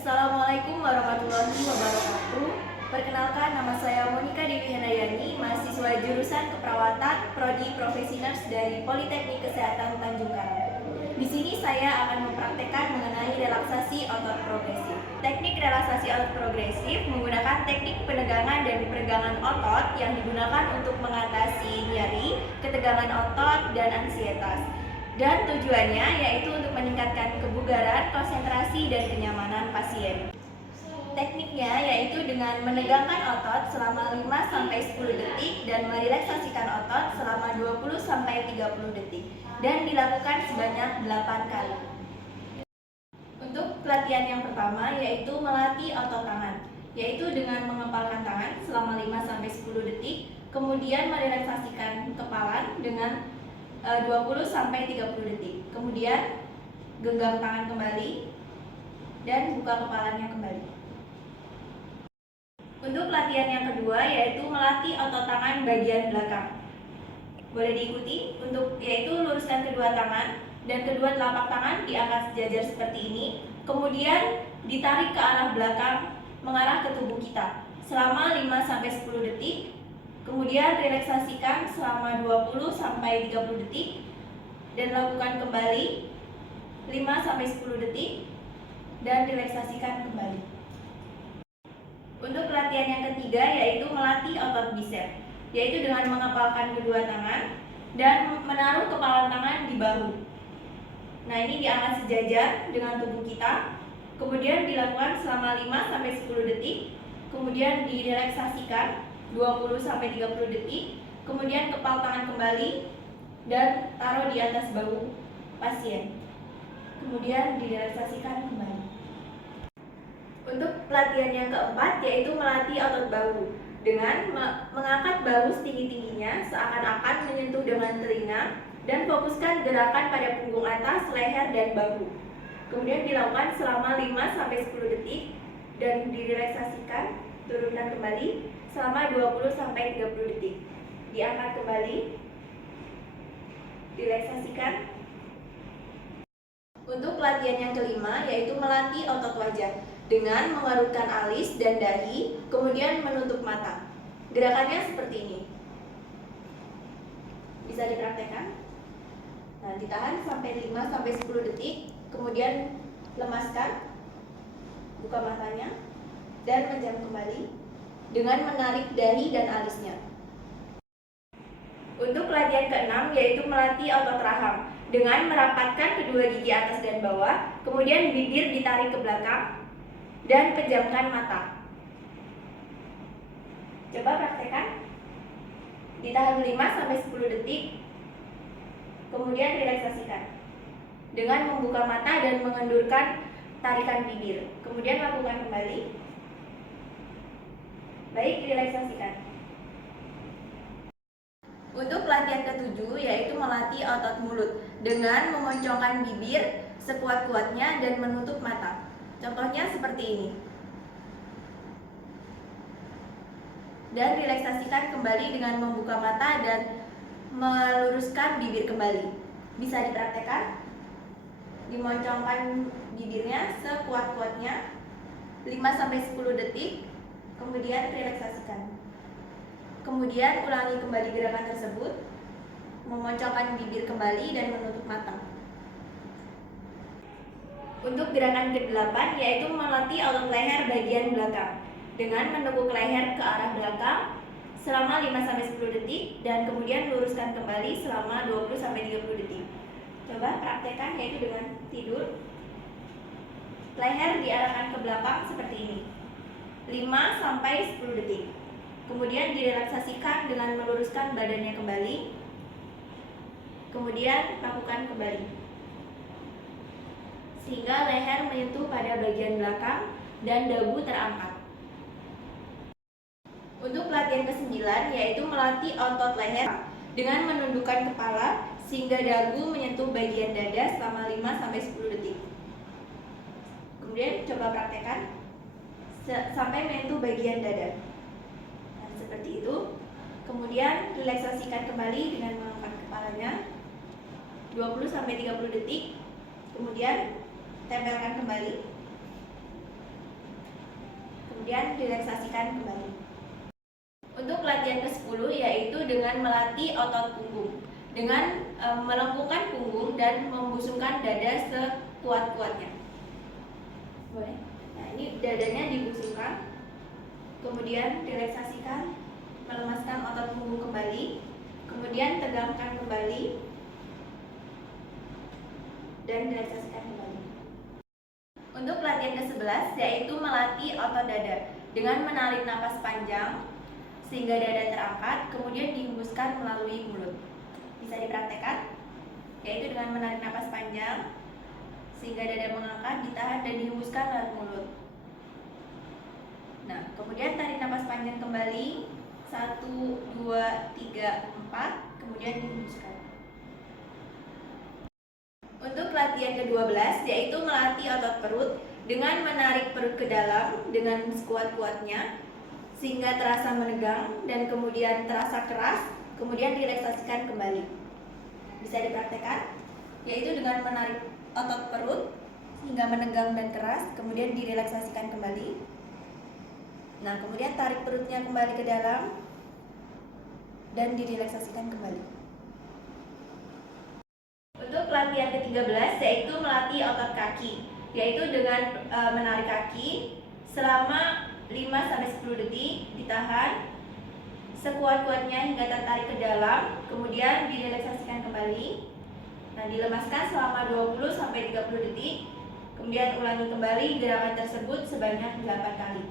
Assalamualaikum warahmatullahi wabarakatuh. Perkenalkan, nama saya Monika Dewi Handayani, mahasiswa jurusan Keperawatan Prodi Profesi Nurse dari Politeknik Kesehatan Tanjung Karang. Di sini saya akan mempraktekkan mengenai relaksasi otot progresif. Teknik relaksasi otot progresif menggunakan teknik penegangan dan peregangan otot yang digunakan untuk mengatasi nyeri, ketegangan otot, dan ansietas. Dan tujuannya yaitu untuk meningkatkan kebugaran, konsentrasi, dan kenyamanan pasien. Tekniknya yaitu dengan menegangkan otot selama 5-10 detik dan merelaksasikan otot selama 20-30 detik dan dilakukan sebanyak 8 kali. Untuk pelatihan yang pertama yaitu melatih otot tangan, yaitu dengan mengepalkan tangan selama 5-10 detik, kemudian merelaksasikan kepala dengan 20-30 detik. Kemudian genggam tangan kembali dan buka kepalanya kembali. Untuk latihan yang kedua yaitu melatih otot tangan bagian belakang. Boleh diikuti yaitu luruskan kedua tangan dan kedua telapak tangan diangkat sejajar seperti ini. Kemudian ditarik ke arah belakang mengarah ke tubuh kita selama 5-10 detik. Kemudian relaksasikan selama 20-30 detik dan lakukan kembali 5-10 detik dan relaksasikan kembali. Untuk latihan yang ketiga yaitu melatih otot bicep, yaitu dengan mengepalkan kedua tangan dan menaruh kepalan tangan di bahu. Nah, ini diangkat sejajar dengan tubuh kita. Kemudian dilakukan selama 5-10 detik. Kemudian direlaksasikan 20-30 detik, kemudian kepal tangan kembali dan taruh di atas bahu pasien. Kemudian direlaksasikan kembali. Untuk pelatihan yang keempat yaitu melatih otot bahu dengan mengangkat bahu setinggi-tingginya seakan-akan menyentuh dengan telinga dan fokuskan gerakan pada punggung atas, leher, dan bahu. Kemudian dilakukan selama 5-10 detik dan direlaksasikan, turunkan kembali selama 20-30 detik. Diangkat kembali, relaksasikan. Untuk pelatihan yang kelima yaitu melatih otot wajah dengan mengerutkan alis dan dahi, kemudian menutup mata. Gerakannya seperti ini. Bisa dipraktekkan. Nah, ditahan sampai 5-10 detik, kemudian lemaskan, buka matanya, dan menjam kembali dengan menarik dahi dan alisnya. Untuk pelatihan keenam yaitu melatih otot rahang dengan merapatkan kedua gigi atas dan bawah, kemudian bibir ditarik ke belakang dan pejamkan mata. Coba praktekkan. Ditahan 5-10 detik, kemudian relaksasikan dengan membuka mata dan mengendurkan tarikan bibir. Kemudian lakukan kembali. Baik, relaksasikan. Untuk pelatihan ketujuh yaitu melatih otot mulut dengan memoncongkan bibir sekuat-kuatnya dan menutup mata. Contohnya seperti ini. Dan relaksasikan kembali dengan membuka mata dan meluruskan bibir kembali. Bisa dipraktekkan. Dimoncongkan bibirnya sekuat-kuatnya 5-10 detik. Kemudian relaksasikan. Kemudian ulangi kembali gerakan tersebut, memoncongkan bibir kembali dan menutup mata. Untuk gerakan ke-8 yaitu melatih otot leher bagian belakang dengan menekuk leher ke arah belakang selama 5-10 detik dan kemudian luruskan kembali selama 20-30 detik. Coba praktekkan yaitu dengan tidur. Leher diarahkan ke belakang seperti ini. 5-10 detik. Kemudian direlaksasikan dengan meluruskan badannya kembali. Kemudian lakukan kembali. Sehingga leher menyentuh pada bagian belakang dan dagu terangkat. Untuk pelatihan ke-9 yaitu melatih otot leher dengan menundukkan kepala sehingga dagu menyentuh bagian dada selama 5-10 detik. Kemudian coba praktekkan sampai menyentuh bagian dada. Nah, seperti itu. Kemudian relaksasikan kembali dengan mengangkat kepalanya 20-30 detik. Kemudian tempelkan kembali. kemudian direlaksasikan kembali. Untuk latihan ke-10 yaitu dengan melatih otot punggung dengan melengkungkan punggung dan membusungkan dada sekuat-kuatnya. Boleh? Nah, ini dadanya dibusungkan, kemudian direlaksasikan, melemaskan otot punggung kembali, kemudian tegangkan kembali, dan direlaksasikan kembali. Untuk latihan ke-11 yaitu melatih otot dada dengan menarik napas panjang sehingga dada terangkat, kemudian dihembuskan melalui mulut. Bisa dipraktekkan, yaitu dengan menarik napas panjang sehingga dada mengangkat, ditahan dan dihembuskan melalui mulut. Nah, kemudian tarik napas panjang kembali 1, 2, 3, 4, kemudian dihembuskan. Untuk latihan ke-12 yaitu melatih otot perut dengan menarik perut ke dalam dengan sekuat-kuatnya sehingga terasa menegang dan kemudian terasa keras, kemudian direlaksasikan kembali. Bisa dipraktekkan, yaitu dengan menarik otot perut hingga menegang dan keras, kemudian direlaksasikan kembali. Nah, kemudian tarik perutnya kembali ke dalam dan direlaksasikan kembali. Untuk latihan ke-13 yaitu melatih otot kaki, yaitu dengan menarik kaki selama 5-10 detik, ditahan sekuat-kuatnya hingga tertarik ke dalam, kemudian direlaksasikan kembali. Nah, dilemaskan selama 20-30 detik, kemudian ulangi kembali gerakan tersebut sebanyak 8 kali.